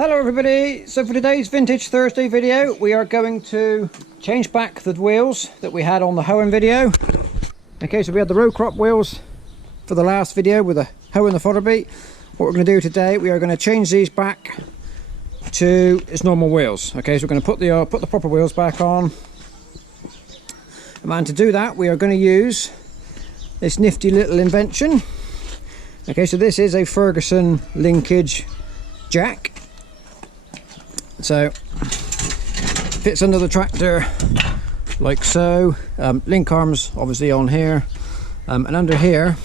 Hello everybody, so for today's Vintage Thursday video we are going to change back the wheels that we had on the hoeing video. Okay, so we had the row crop wheels for the last video with the hoe and the fodder beat. What we're going to do today, we are going to change these back to its normal wheels. Okay, so we're going to put the proper wheels back on, and to do that we are going to use this nifty little invention. Okay, so this is a Ferguson linkage jack. So fits under the tractor like so. Link arms obviously on here, and under here,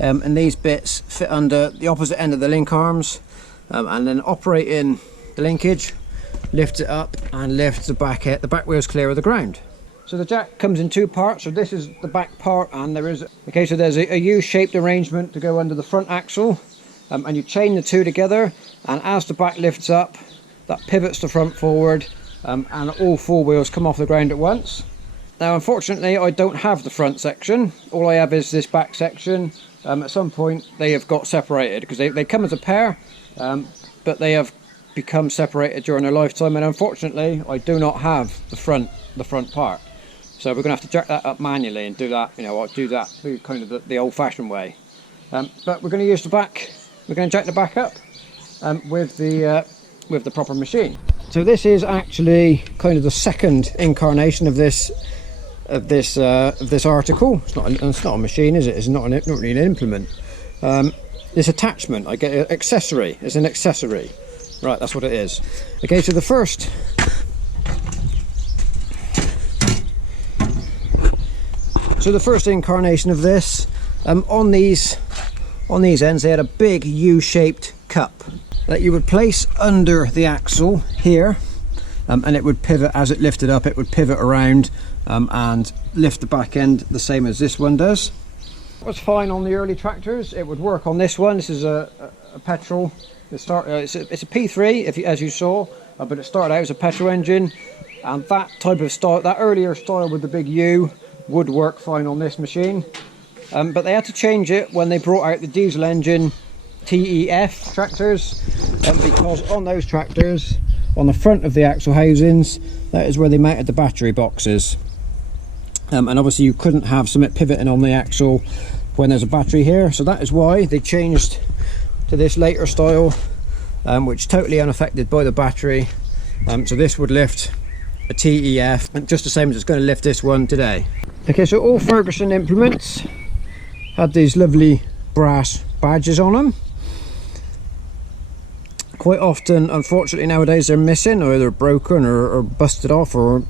and these bits fit under the opposite end of the link arms, and then operating the linkage, lift it up and lift the back wheels clear of the ground. So the jack comes in two parts. So this is the back part, and there's a U-shaped arrangement to go under the front axle, and you chain the two together, and as the back lifts up, that pivots the front forward, and all four wheels come off the ground at once. Now unfortunately I don't have the front section, all I have is this back section. At some point they have got separated because they come as a pair, but they have become separated during their lifetime, and unfortunately I do not have the front part. So we're going to have to jack that up manually and do that, I'll do that kind of the old-fashioned way. But we're going to use the back, we're going to jack the back up with the proper machine. So this is actually kind of the second incarnation of this article. It's not a machine, is it? It's not really an implement. This attachment, I get an accessory. It's an accessory, right? That's what it is. Okay, so the first incarnation of this, on these ends they had a big U-shaped cup that you would place under the axle here, and it would pivot as it lifted up. It would pivot around and lift the back end the same as this one does. It was fine on the early tractors. It would work on this one. This is a petrol. It's a P3, as you saw, but it started out as a petrol engine, and that type of style, that earlier style with the big U, would work fine on this machine. But they had to change it when they brought out the diesel engine TEF tractors, because on those tractors, on the front of the axle housings, that is where they mounted the battery boxes, and obviously you couldn't have something pivoting on the axle when there's a battery here, so that is why they changed to this later style, which is totally unaffected by the battery. So this would lift a TEF, and just the same as it's going to lift this one today. Okay, so all Ferguson implements had these lovely brass badges on them. Quite often, unfortunately nowadays, they're missing, or they're broken or busted off, or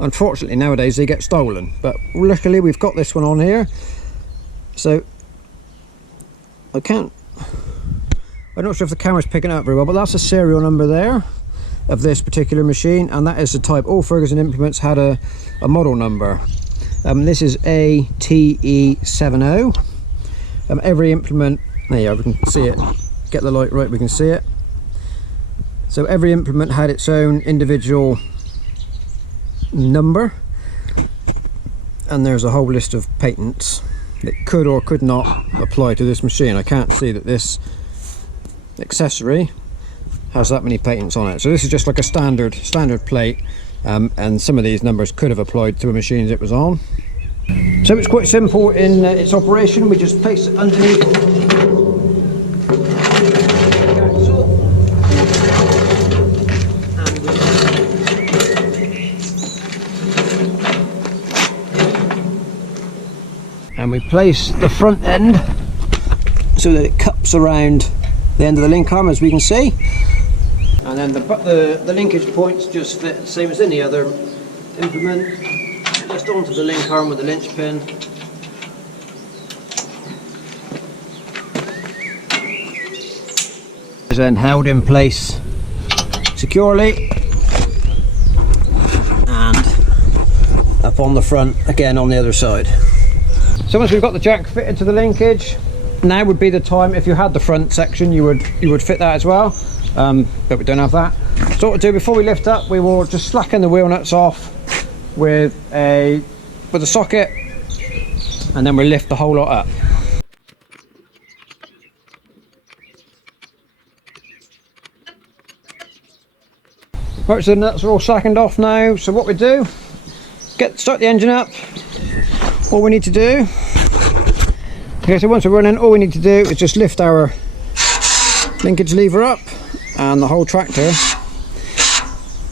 unfortunately nowadays they get stolen. But luckily we've got this one on here. So I'm not sure if the camera's picking up very well, but that's the serial number there of this particular machine, and that is the type. All Ferguson implements had a model number. This is ATE70. Every implement, there you are, we can see it, get the light right, we can see it. So every implement had its own individual number, and there's a whole list of patents that could or could not apply to this machine. I can't see that this accessory has that many patents on it. So this is just like a standard plate, and some of these numbers could have applied to a machine it was on. So it's quite simple in its operation. We just place it underneath the axle, and we place the front end so that it cups around the end of the link arm, as we can see, and then the linkage points just fit the same as any other implement, just onto the link arm with the linch pin. Is then held in place securely, and up on the front again on the other side. So once we've got the jack fitted to the linkage, now would be the time. If you had the front section, you would fit that as well, but we don't have that. So what we'll do before we lift up, we will just slacken the wheel nuts off with a socket, and then we'll lift the whole lot up. Right, so the nuts are all slackened off now. So what we do, start the engine up. All we need to do, okay, so once we're running, all we need to do is just lift our linkage lever up, and the whole tractor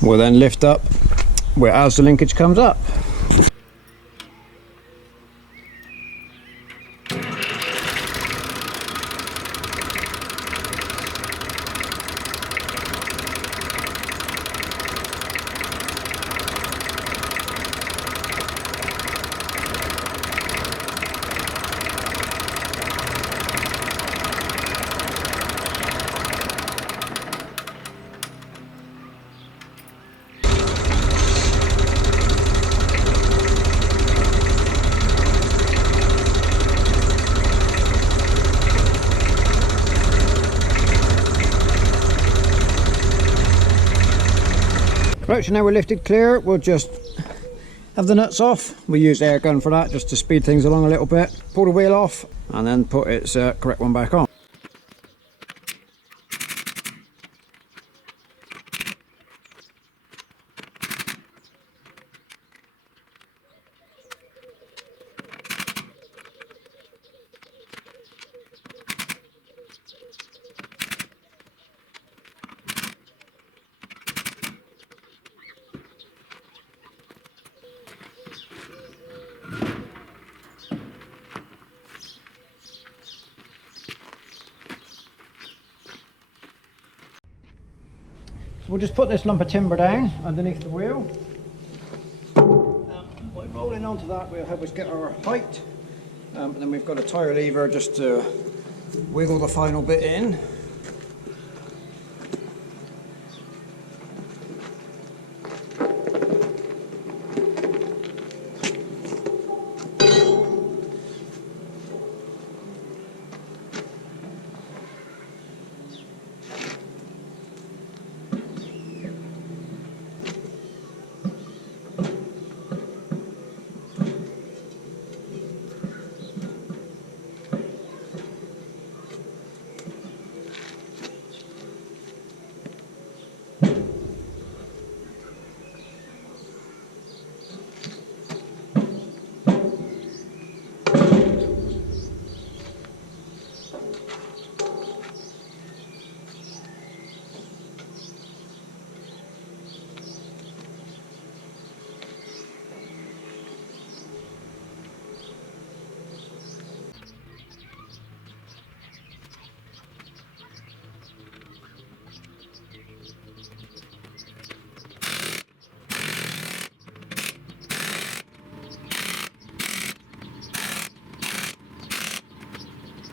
will then lift up as the linkage comes up. Right, so now we're lifted clear, we'll just have the nuts off. We use air gun for that, just to speed things along a little bit. Pull the wheel off and then put its correct one back on. We'll just put this lump of timber down underneath the wheel. By rolling onto that, will help us get our height. And then we've got a tyre lever just to wiggle the final bit in.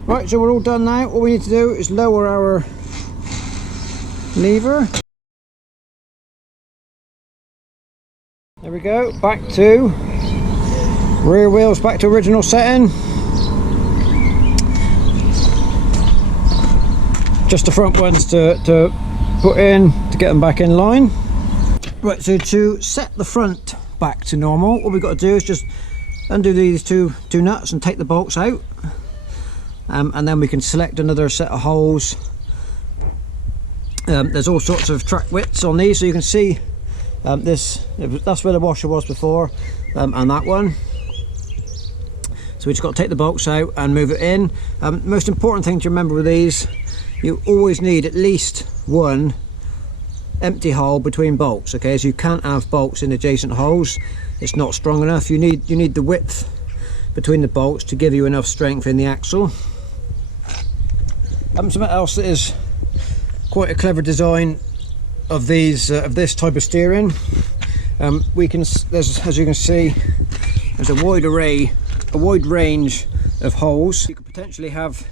Right, so we're all done now. All we need to do is lower our lever. There we go, back to rear wheels, back to original setting. Just the front ones to put in to get them back in line. Right, so to set the front back to normal, all we've got to do is just undo these two nuts and take the bolts out. And then we can select another set of holes. There's all sorts of track widths on these, so you can see that's where the washer was before, and that one. So we just got to take the bolts out and move it in. Most important thing to remember with these, you always need at least one empty hole between bolts. Okay, so you can't have bolts in adjacent holes. It's not strong enough. You need the width between the bolts to give you enough strength in the axle. Something else that is quite a clever design of these of this type of steering. As you can see, there's a wide range of holes. You could potentially have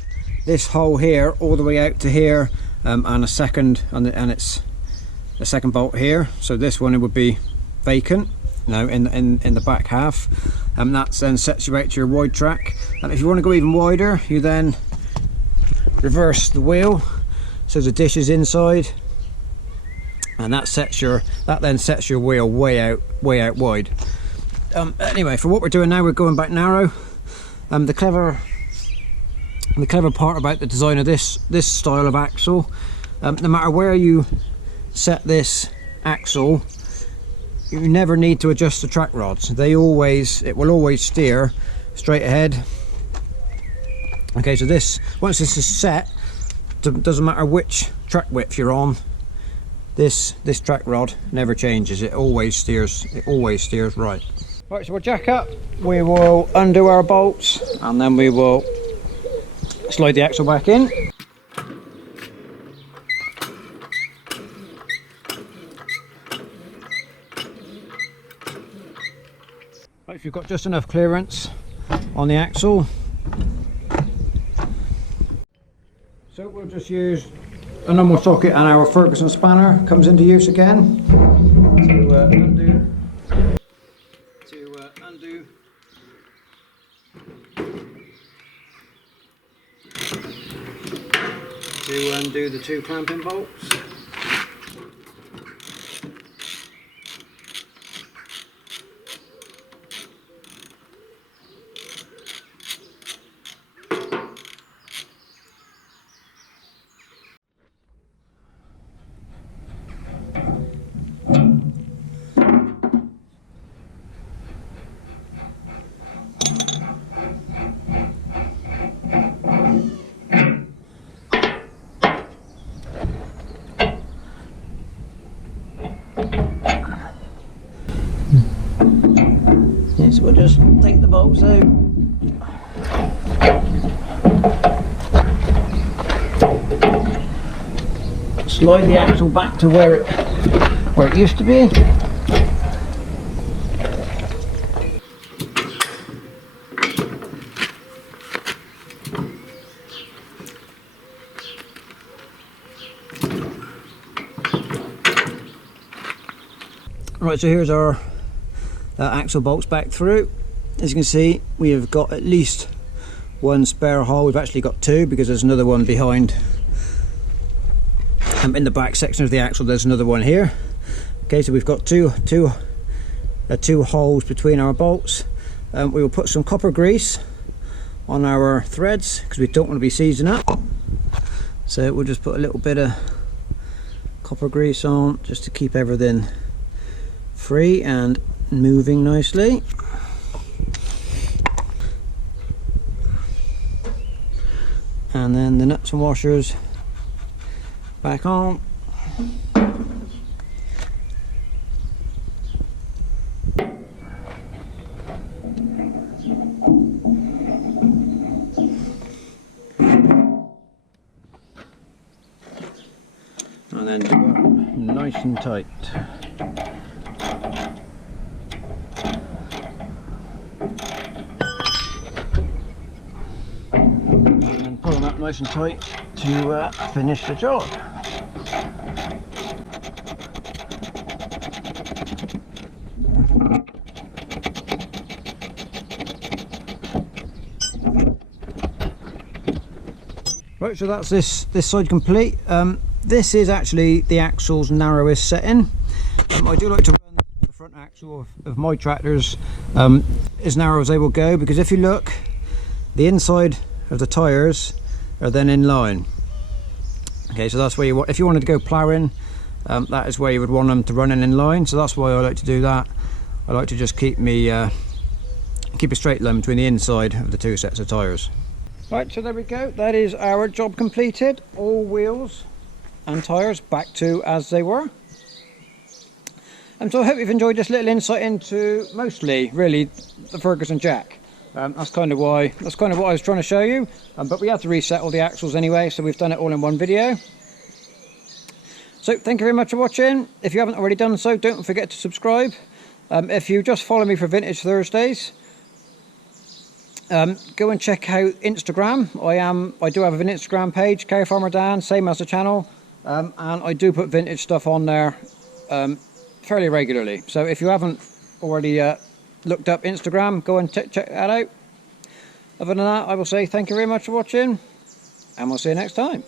this hole here all the way out to here, and a second, and it's a second bolt here. So this one, it would be vacant, you know, in the back half, and that then sets you out to your wide track. And if you want to go even wider, you then reverse the wheel so the dish is inside, and that then sets your wheel way out wide. Anyway, for what we're doing now, we're going back narrow. The clever part about the design of this style of axle, no matter where you set this axle, you never need to adjust the track rods. It will always steer straight ahead. Okay, so once this is set, doesn't matter which track width you're on, this track rod never changes. It always steers right. Right, so we'll jack up, we will undo our bolts, and then we will slide the axle back in. Right, if you've got just enough clearance on the axle, so we'll just use a normal socket, and our Ferguson spanner comes into use again to undo the two clamping bolts. So we'll just take the bolts out. Slide the axle back to where it used to be. Right, so here's our axle bolts back through. As you can see, we have got at least one spare hole. We've actually got two, because there's another one behind in the back section of the axle. There's another one here. Okay, so we've got two holes between our bolts. We will put some copper grease on our threads because we don't want to be seizing up, so we'll just put a little bit of copper grease on just to keep everything free and moving nicely. And then the nuts and washers back on. And then do it nice and tight. Nice and tight to finish the job. Right, so that's this side complete. This is actually the axle's narrowest setting. I do like to run the front axle of my tractors as narrow as they will go, because if you look, the inside of the tyres are then in line. Okay, so that's where you want, if you wanted to go ploughing, that is where you would want them to run in line. So that's why I like to do that. I like to just keep a straight line between the inside of the two sets of tyres. Right, so there we go. That is our job completed. All wheels and tyres back to as they were. And so I hope you've enjoyed this little insight into mostly, really, the Ferguson jack. That's kind of what I was trying to show you, but we had to reset all the axles anyway, so we've done it all in one video. So thank you very much for watching. If you haven't already done so, don't forget to subscribe. If you just follow me for Vintage Thursdays, go and check out Instagram. I do have an Instagram page, Cow Farmer Dan, same as the channel, and I do put vintage stuff on there fairly regularly. So if you haven't already looked up Instagram, go and check that out. Other than that, I will say thank you very much for watching, and we'll see you next time.